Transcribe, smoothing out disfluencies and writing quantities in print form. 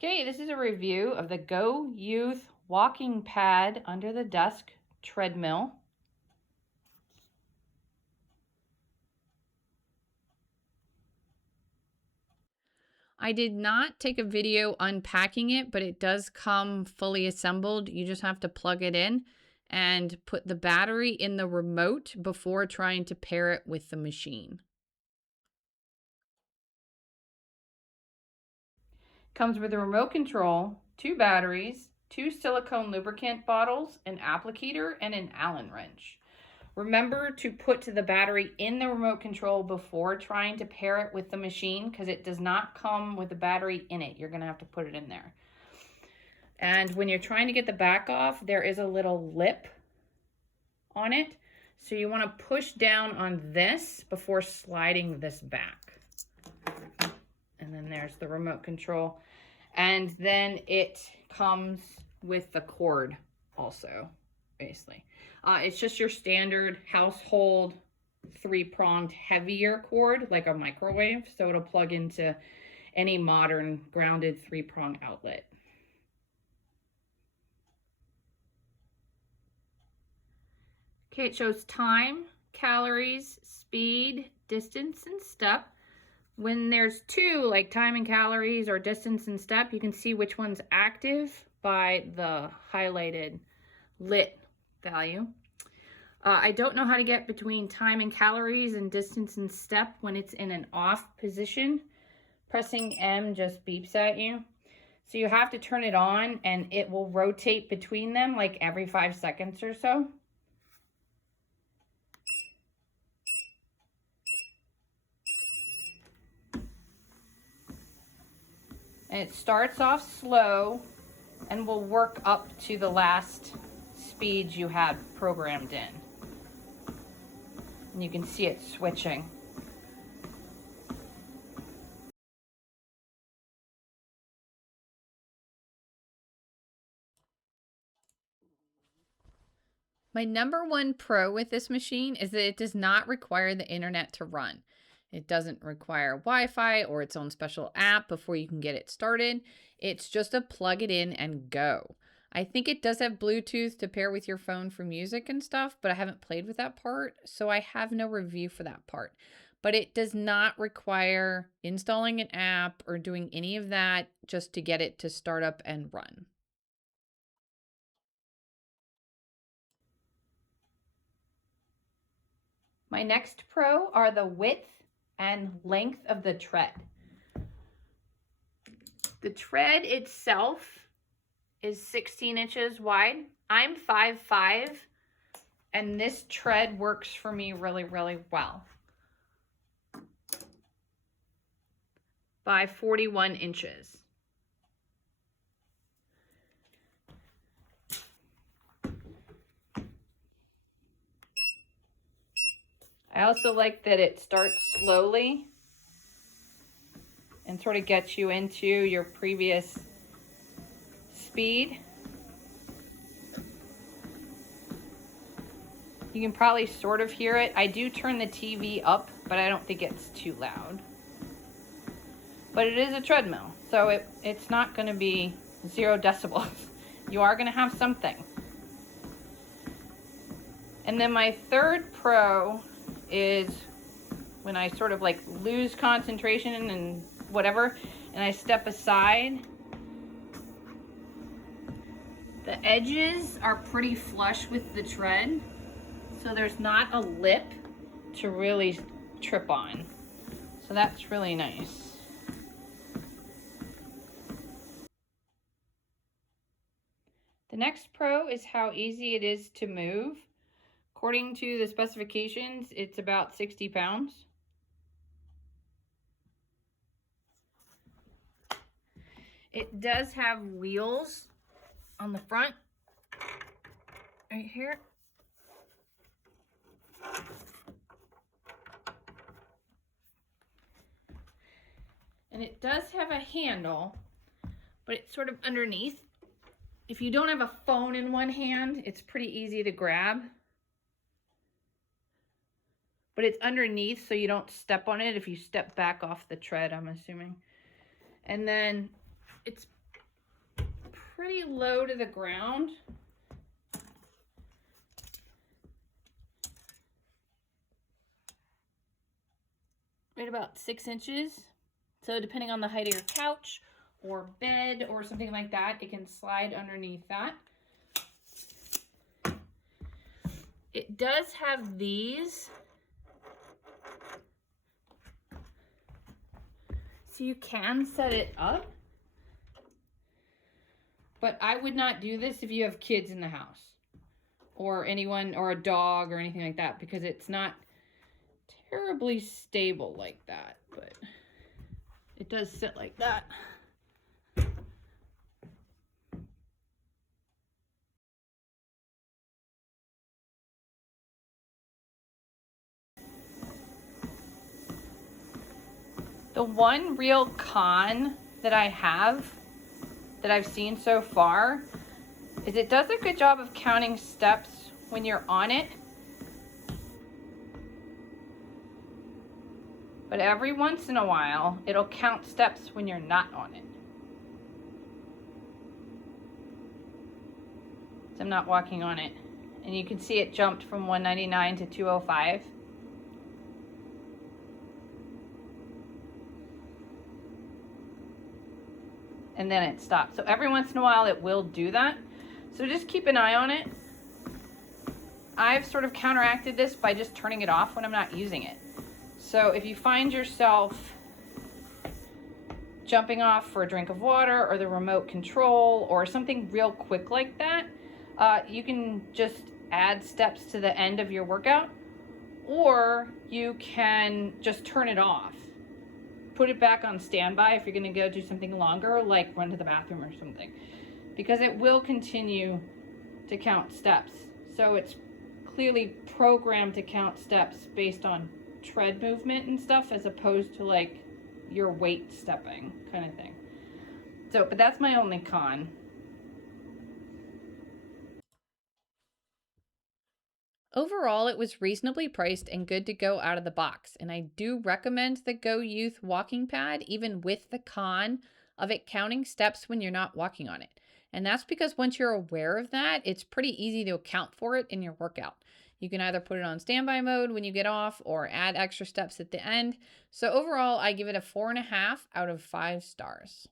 Okay, this is a review of the Go Youth walking pad under the desk treadmill. I did not take a video unpacking it, but it does come fully assembled. You just have to plug it in and put the battery in the remote before trying to pair it with the machine. Comes with a remote control, 2 batteries, 2 silicone lubricant bottles, an applicator, and an Allen wrench. Remember to put the battery in the remote control before trying to pair it with the machine because it does not come with the battery in it. You're going to have to put it in there. And when you're trying to get the back off, there is a little lip on it. So you want to push down on this before sliding this back. And then there's the remote control. And then it comes with the cord also, basically. It's just your standard household 3-pronged heavier cord, like a microwave. So it'll plug into any modern grounded 3-prong outlet. Okay, it shows time, calories, speed, distance, and step. When there's 2, like time and calories or distance and step, you can see which one's active by the highlighted lit value. I don't know how to get between time and calories and distance and step when it's in an off position. Pressing M just beeps at you. So you have to turn it on and it will rotate between them like every 5 seconds or so. And it starts off slow and will work up to the last speed you had programmed in. And you can see it switching. My number one pro with this machine is that it does not require the internet to run. It doesn't require Wi-Fi or its own special app before you can get it started. It's just a plug it in and go. I think it does have Bluetooth to pair with your phone for music and stuff, but I haven't played with that part, so I have no review for that part. But it does not require installing an app or doing any of that just to get it to start up and run. My next pro are the width and length of the tread. The tread itself is 16 inches wide. I'm 5'5", and this tread works for me really, really well. By 41 inches. I also like that it starts slowly and sort of gets you into your previous speed. You can probably sort of hear it. I do turn the TV up, but I don't think it's too loud. But it is a treadmill, so it's not going to be 0 decibels. You are going to have something. And then my third pro is when I sort of like lose concentration and whatever, and I step aside. The edges are pretty flush with the tread, so there's not a lip to really trip on. So that's really nice. The next pro is how easy it is to move. According to the specifications, it's about 60 pounds. It does have wheels on the front, right here. And it does have a handle, but it's sort of underneath. If you don't have a phone in one hand, it's pretty easy to grab. But it's underneath so you don't step on it if you step back off the tread, I'm assuming. And then it's pretty low to the ground. Right about 6 inches. So depending on the height of your couch or bed or something like that, it can slide underneath that. It does have these. So you can set it up. But I would not do this if you have kids in the house or anyone or a dog or anything like that, because it's not terribly stable like that, but it does sit like that. The one real con that I have, that I've seen so far, is it does a good job of counting steps when you're on it. But every once in a while, it'll count steps when you're not on it. So I'm not walking on it. And you can see it jumped from 199 to 205. And then it stops. So every once in a while it will do that. So just keep an eye on it. I've sort of counteracted this by just turning it off when I'm not using it. So if you find yourself jumping off for a drink of water or the remote control or something real quick like that, you can just add steps to the end of your workout, or you can just turn it off. Put it back on standby if you're going to go do something longer, like run to the bathroom or something, because it will continue to count steps. So it's clearly programmed to count steps based on tread movement and stuff, as opposed to like your weight stepping kind of thing. So, but that's my only con. Overall, it was reasonably priced and good to go out of the box, and I do recommend the GOYOUTH walking pad, even with the con of it counting steps when you're not walking on it. And that's because once you're aware of that, it's pretty easy to account for it in your workout. You can either put it on standby mode when you get off or add extra steps at the end. So overall, I give it a 4.5 out of 5 stars.